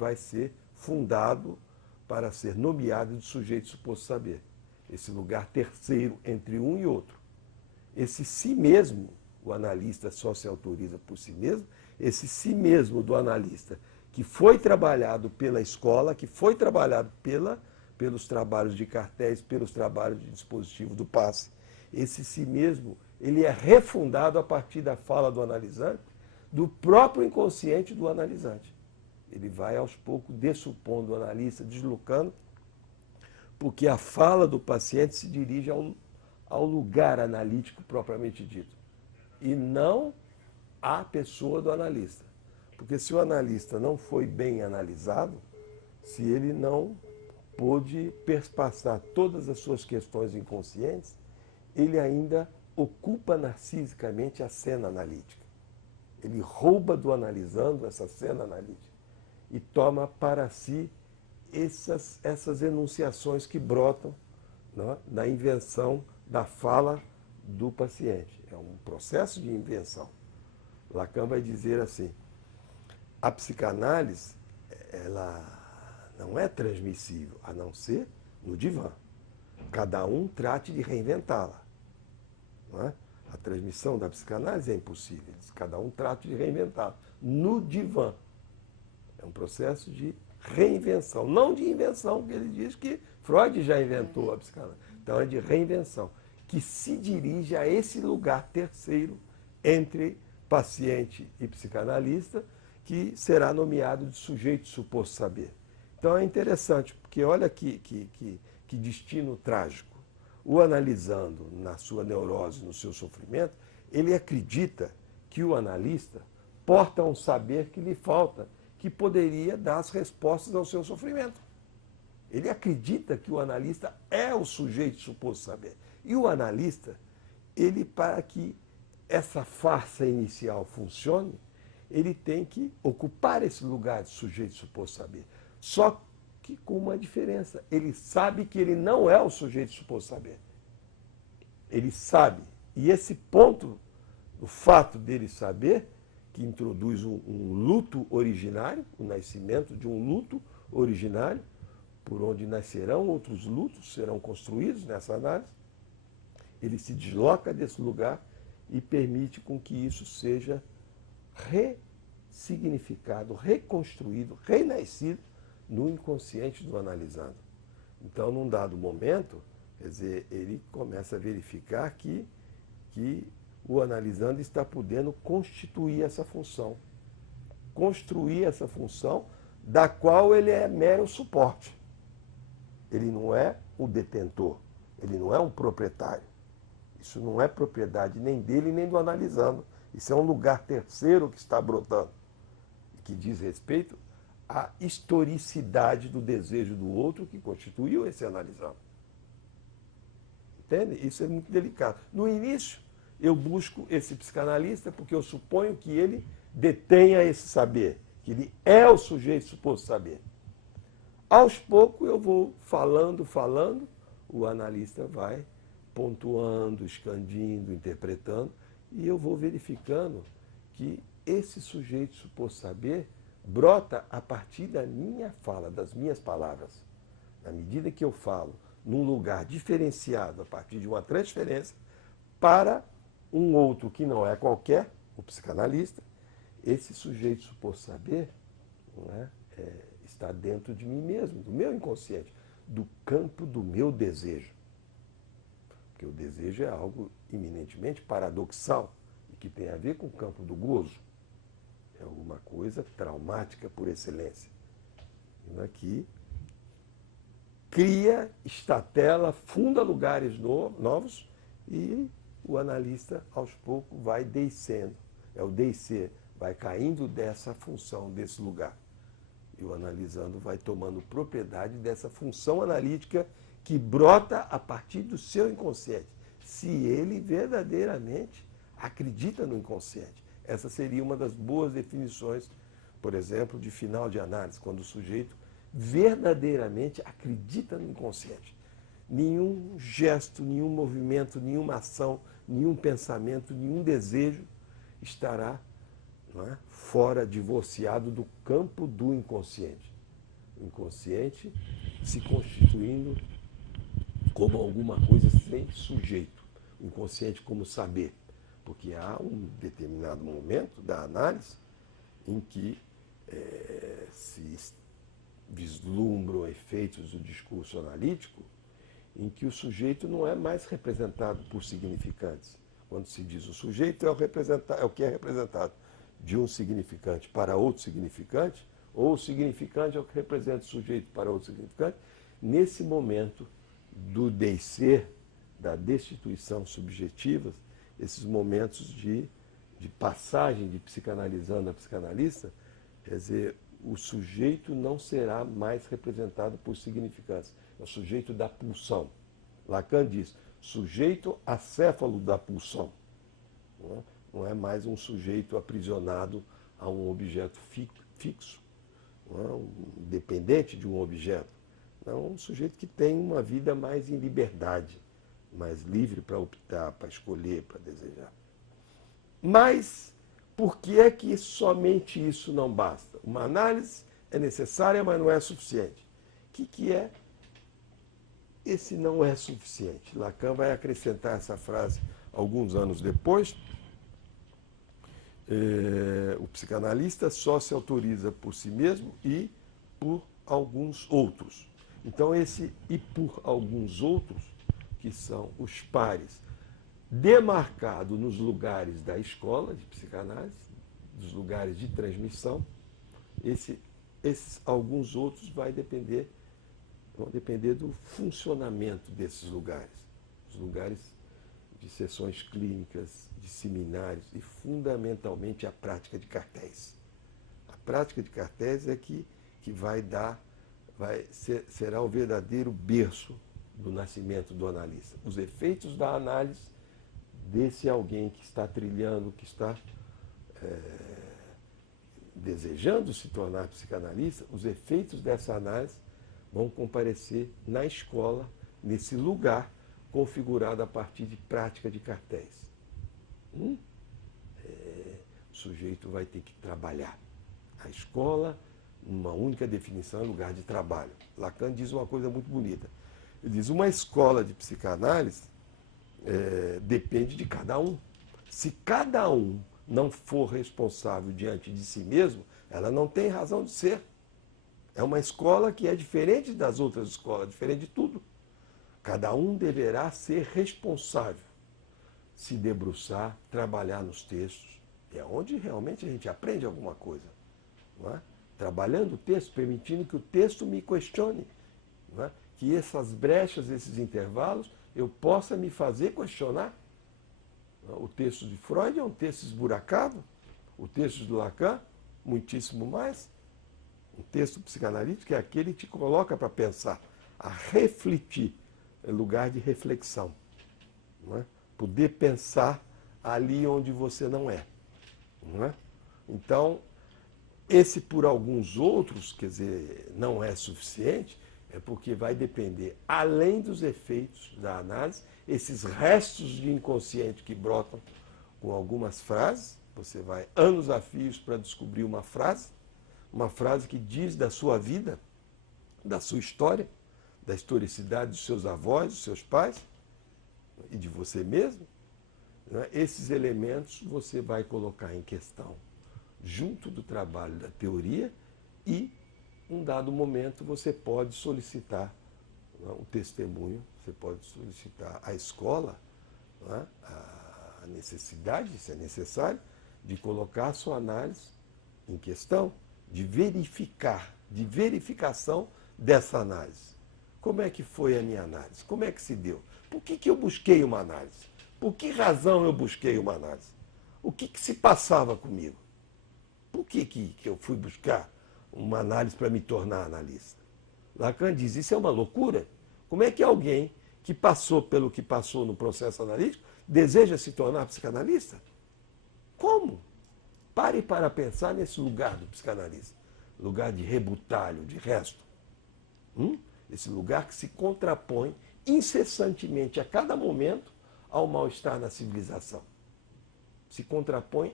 vai ser fundado para ser nomeado de sujeito suposto saber. Esse lugar terceiro entre um e outro. Esse si mesmo, o analista só se autoriza por si mesmo, esse si mesmo do analista, que foi trabalhado pela escola, que foi trabalhado pelos trabalhos de cartéis, pelos trabalhos de dispositivo do passe, esse si mesmo, ele é refundado a partir da fala do analisante, do próprio inconsciente do analisante. Ele vai, aos poucos, dessupondo o analista, deslocando, porque a fala do paciente se dirige ao lugar analítico propriamente dito, e não à pessoa do analista. Porque se o analista não foi bem analisado, se ele não pôde perspassar todas as suas questões inconscientes, ele ainda ocupa narcisicamente a cena analítica. Ele rouba do analisando essa cena analítica e toma para si essas enunciações que brotam, né, da invenção da fala do paciente. É um processo de invenção. Lacan vai dizer assim, a psicanálise, ela não é transmissível, a não ser no divã. Cada um trate de reinventá-la. Não é? A transmissão da psicanálise é impossível, cada um trata de reinventá-la. No divã. É um processo de reinvenção, não de invenção, porque ele diz que Freud já inventou a psicanálise. Então é de reinvenção, que se dirige a esse lugar terceiro entre paciente e psicanalista, que será nomeado de sujeito suposto saber. Então é interessante, porque olha que destino trágico. O analisando na sua neurose, no seu sofrimento, ele acredita que o analista porta um saber que lhe falta, que poderia dar as respostas ao seu sofrimento. Ele acredita que o analista é o sujeito suposto saber. E o analista, ele, para que essa farsa inicial funcione, ele tem que ocupar esse lugar de sujeito suposto saber. Só que com uma diferença. Ele sabe que ele não é o sujeito suposto saber. Ele sabe. E esse ponto, o fato dele saber, que introduz um luto originário, o nascimento de um luto originário, por onde nascerão outros lutos, serão construídos nessa análise. Ele se desloca desse lugar e permite com que isso seja ressignificado, reconstruído, renascido no inconsciente do analisando. Então, num dado momento, quer dizer, ele começa a verificar que o analisando está podendo constituir essa função, construir essa função da qual ele é mero suporte. Ele não é o detentor, ele não é um proprietário. Isso não é propriedade nem dele nem do analisando. Isso é um lugar terceiro que está brotando, que diz respeito à historicidade do desejo do outro que constituiu esse analisando. Entende? Isso é muito delicado. No início, eu busco esse psicanalista porque eu suponho que ele detenha esse saber, que ele é o sujeito suposto saber. Aos poucos eu vou falando, o analista vai pontuando, escandindo, interpretando, e eu vou verificando que esse sujeito suposto saber brota a partir da minha fala, das minhas palavras. Na medida que eu falo num lugar diferenciado a partir de uma transferência para um outro que não é qualquer, o psicanalista, esse sujeito suposto saber, não é, está dentro de mim mesmo, do meu inconsciente, do campo do meu desejo. Porque o desejo é algo eminentemente paradoxal e que tem a ver com o campo do gozo. É alguma coisa traumática por excelência. E aqui cria, estatela, funda lugares novos e o analista, aos poucos, vai descendo. É o descer, vai caindo dessa função, desse lugar. E o analisando vai tomando propriedade dessa função analítica que brota a partir do seu inconsciente, se ele verdadeiramente acredita no inconsciente. Essa seria uma das boas definições, por exemplo, de final de análise, quando o sujeito verdadeiramente acredita no inconsciente. Nenhum gesto, nenhum movimento, nenhuma ação, nenhum pensamento, nenhum desejo estará não é? Fora, divorciado do campo do inconsciente. O inconsciente se constituindo como alguma coisa sem sujeito. O inconsciente como saber. Porque há um determinado momento da análise em que se vislumbram efeitos do discurso analítico em que o sujeito não é mais representado por significantes. Quando se diz o sujeito é o que é representado de um significante para outro significante, ou o significante é o que representa o sujeito para outro significante, nesse momento do descer, da destituição subjetiva, esses momentos de passagem de psicanalizando a psicanalista, quer dizer, o sujeito não será mais representado por significantes. É o sujeito da pulsão. Lacan diz, sujeito acéfalo da pulsão. Não é mais um sujeito aprisionado a um objeto fixo, dependente de um objeto. É um sujeito que tem uma vida mais em liberdade, mais livre para optar, para escolher, para desejar. Mas por que é que somente isso não basta? Uma análise é necessária, mas não é suficiente. O que é esse não é suficiente? Lacan vai acrescentar essa frase alguns anos depois. O psicanalista só se autoriza por si mesmo e por alguns outros. Então, esse e por alguns outros, que são os pares, demarcado nos lugares da escola de psicanálise, dos lugares de transmissão, esses alguns outros vão depender do funcionamento desses lugares. Os lugares de sessões clínicas, de seminários e, fundamentalmente, a prática de cartéis. A prática de cartéis é que será o verdadeiro berço do nascimento do analista. Os efeitos da análise desse alguém que está trilhando, que está desejando se tornar psicanalista, os efeitos dessa análise vão comparecer na escola, nesse lugar configurado a partir de prática de cartéis. O sujeito vai ter que trabalhar. A escola, uma única definição, é lugar de trabalho. Lacan diz uma coisa muito bonita. Ele diz, uma escola de psicanálise depende de cada um. Se cada um não for responsável diante de si mesmo, ela não tem razão de ser. É uma escola que é diferente das outras escolas, diferente de tudo. Cada um deverá ser responsável, se debruçar, trabalhar nos textos. É onde realmente a gente aprende alguma coisa. Não é? Trabalhando o texto, permitindo que o texto me questione. Não é? Que essas brechas, esses intervalos, eu possa me fazer questionar. O texto de Freud é um texto esburacado. O texto de Lacan, muitíssimo mais. Um texto psicanalítico é aquele que te coloca para pensar, a refletir, é lugar de reflexão. Não é? Poder pensar ali onde você não é. Não é? Então, esse por alguns outros, quer dizer, não é suficiente, é porque vai depender, além dos efeitos da análise, esses restos de inconsciente que brotam com algumas frases, você vai anos a fios para descobrir uma frase que diz da sua vida, da sua história, da historicidade dos seus avós, dos seus pais e de você mesmo. Né? Esses elementos você vai colocar em questão junto do trabalho da teoria e, em dado momento, você pode solicitar o testemunho, você pode solicitar à escola a necessidade, se é necessário, de colocar a sua análise em questão, de verificação dessa análise. Como é que foi a minha análise? Como é que se deu? Por que eu busquei uma análise? Por que razão eu busquei uma análise? O que se passava comigo? Por que eu fui buscar uma análise para me tornar analista? Lacan diz, isso é uma loucura. Como é que alguém que passou pelo que passou no processo analítico deseja se tornar psicanalista? Como? Pare para pensar nesse lugar do psicanalista. Lugar de rebutalho, de resto. Esse lugar que se contrapõe incessantemente, a cada momento, ao mal-estar na civilização. Se contrapõe